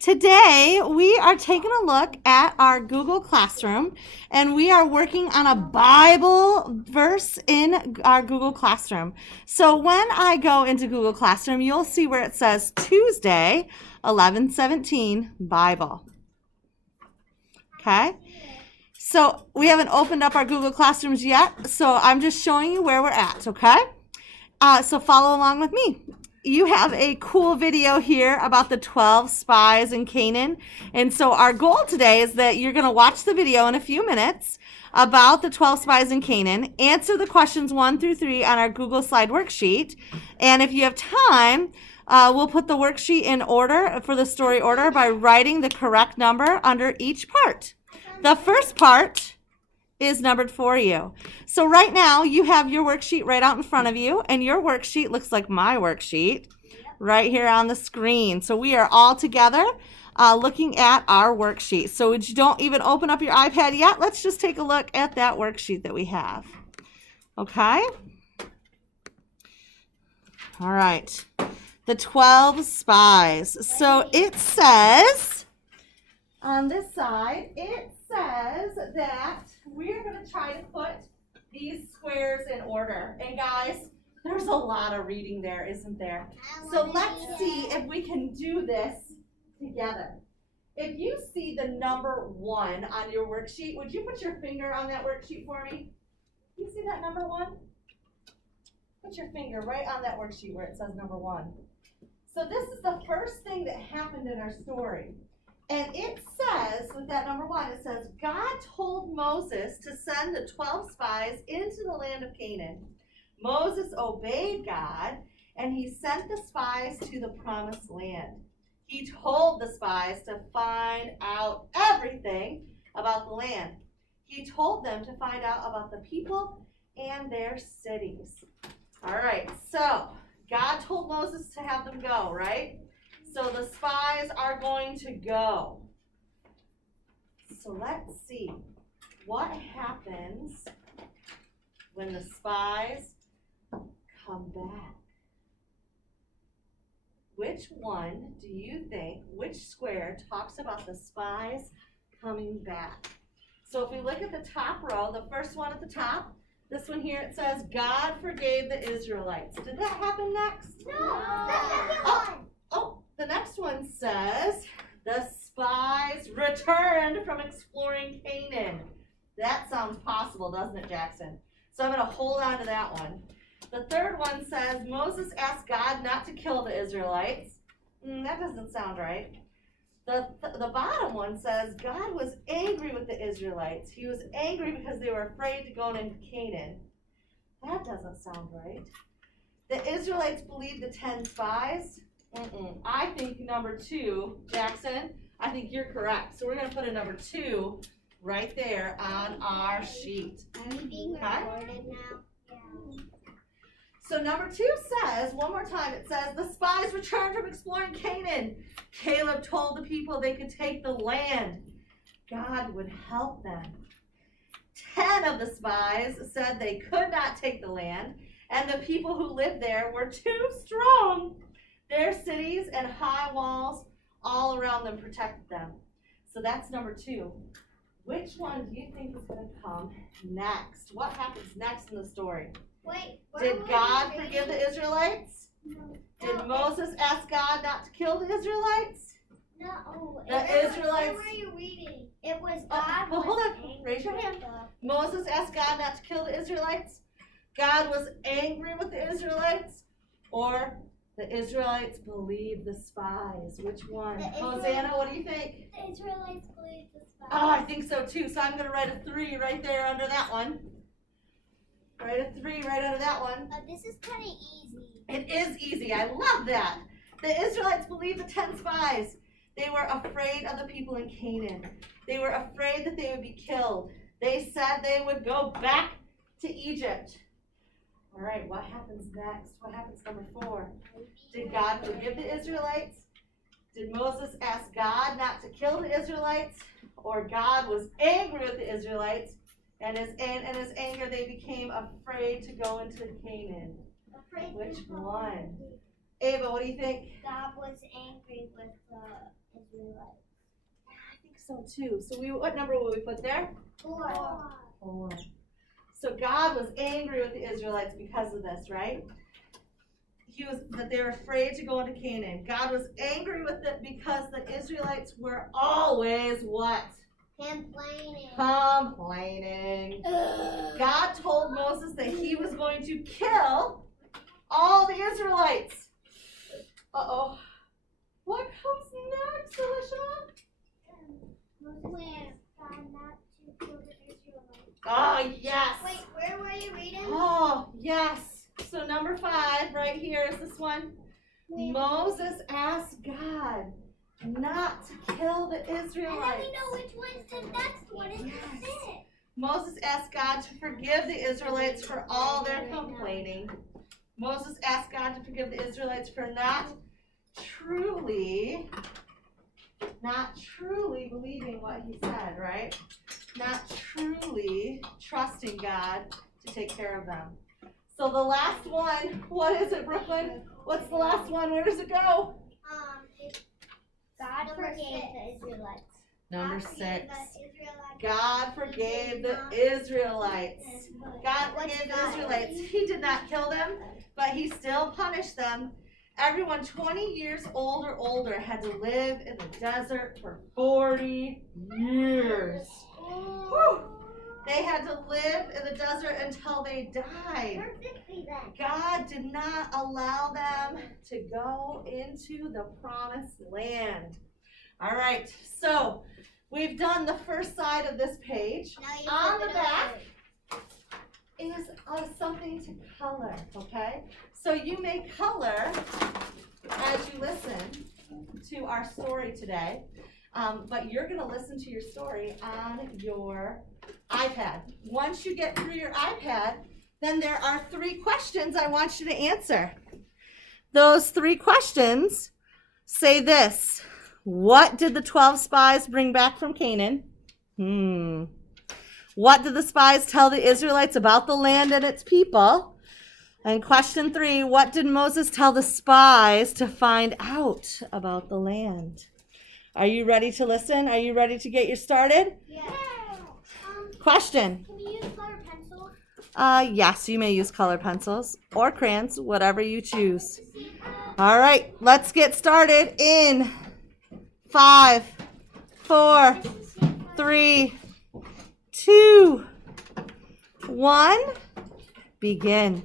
Today, we are taking a look at our Google Classroom, and we are working on a Bible verse in our Google Classroom. So when I go into Google Classroom, you'll see where it says Tuesday, 11/17 Bible. Okay? So we haven't opened up our Google Classrooms yet, so I'm just showing you where we're at, okay? So follow along with me. You have a cool video here about the 12 spies in Canaan. And so our goal today is that you're going to watch the video in a few minutes about the 12 spies in Canaan, answer the questions 1 through 3 on our Google slide worksheet. And if you have time, we'll put the worksheet in order for the story order by writing the correct number under each part. The first part is numbered for you. So right now you have your worksheet right out in front of you, and your worksheet looks like my worksheet right here on the screen. So we are all together looking at our worksheet. So you don't even open up your iPad yet. Let's just take a look at that worksheet that we have. Okay? All right. The 12 spies. So it says on this side, it says that we're going to try to put these squares in order. And guys, there's a lot of reading there, isn't there? So let's see if we can do this together. If you see the number 1 on your worksheet, would you put your finger on that worksheet for me? You see that number 1? Put your finger right on that worksheet where it says number 1. So this is the first thing that happened in our story. And it says, with that number 1, it says, God told Moses to send the 12 spies into the land of Canaan. Moses obeyed God, and he sent the spies to the promised land. He told the spies to find out everything about the land. He told them to find out about the people and their cities. All right, so God told Moses to have them go, right? So the spies are going to go. So let's see what happens when the spies come back. Which one do you think, which square talks about the spies coming back? So if we look at the top row, the first one at the top, this one here, it says, God forgave the Israelites. Did that happen next? No. The next one says, the spies returned from exploring Canaan. That sounds possible, doesn't it, Jackson? So I'm going to hold on to that one. The third one says, Moses asked God not to kill the Israelites. That doesn't sound right. The bottom one says, God was angry with the Israelites. He was angry because they were afraid to go into Canaan. That doesn't sound right. The Israelites believed the 10 spies. I think number 2, Jackson, I think you're correct. So we're going to put a number 2 right there on our sheet. Are we being recorded now? Yeah. So number 2 says, one more time, it says, the spies returned from exploring Canaan. Caleb told the people they could take the land. God would help them. 10 of the spies said they could not take the land, and the people who lived there were too strong. Their cities and high walls all around them protected them. So that's number 2. Which one do you think is going to come next? What happens next in the story? Wait. Did God forgive the Israelites? No. Did Moses ask God not to kill the Israelites? No. The Israelites. Where were you reading? It was God. Well, hold on. Raise your hand. Moses asked God not to kill the Israelites. God was angry with the Israelites, or the Israelites believed the spies. Which one? Hosanna, what do you think? The Israelites believed the spies. Oh, I think so too. So I'm going to write a 3 right there under that one. Write a 3 right under that one. This is kind of easy. It is easy. I love that. The Israelites believed the 10 spies. They were afraid of the people in Canaan. They were afraid that they would be killed. They said they would go back to Egypt. All right, what happens next? What happens number 4? Did God forgive the Israelites? Did Moses ask God not to kill the Israelites? Or God was angry with the Israelites, and in his anger they became afraid to go into Canaan? Which one? Ava, what do you think? God was angry with the Israelites. I think so too. So what number will we put there? 4. 4. So God was angry with the Israelites because of this, right? That they were afraid to go into Canaan. God was angry with it because the Israelites were always what? Complaining. God told Moses that he was going to kill all the Israelites. Uh-oh. What comes next, Alicia? Moses God not to kill the Israelites. Oh, yes. Wait, where were you reading? Oh, yes. So number 5 right here is this one. Moses asked God not to kill the Israelites. Let me know which one's the next one. It's the 6. Moses asked God to forgive the Israelites for all their complaining. Moses asked God to forgive the Israelites for not truly believing what he said, right? Not truly trusting God to take care of them. So the last one, what is it, Brooklyn? What's the last one? Where does it go? God forgave the Israelites. Number 6. God forgave the Israelites. God forgave the Israelites. He did not kill them, but he still punished them. Everyone 20 years old or older had to live in the desert for 40 years. Whew. They had to live in the desert until they died. God did not allow them to go into the promised land. All right, so we've done the first side of this page. On the back is something to color, okay? So you may color as you listen to our story today, but you're going to listen to your story on your iPad. Once you get through your iPad, then there are 3 questions I want you to answer. Those 3 questions say this. What did the 12 spies bring back from Canaan? What did the spies tell the Israelites about the land and its people? And question 3, what did Moses tell the spies to find out about the land? Are you ready to listen? Are you ready to get you started? Yeah. Question. Can we use color pencils? Yes, you may use color pencils or crayons, whatever you choose. All right, let's get started in 5, 4, 3, 2, 1. Begin.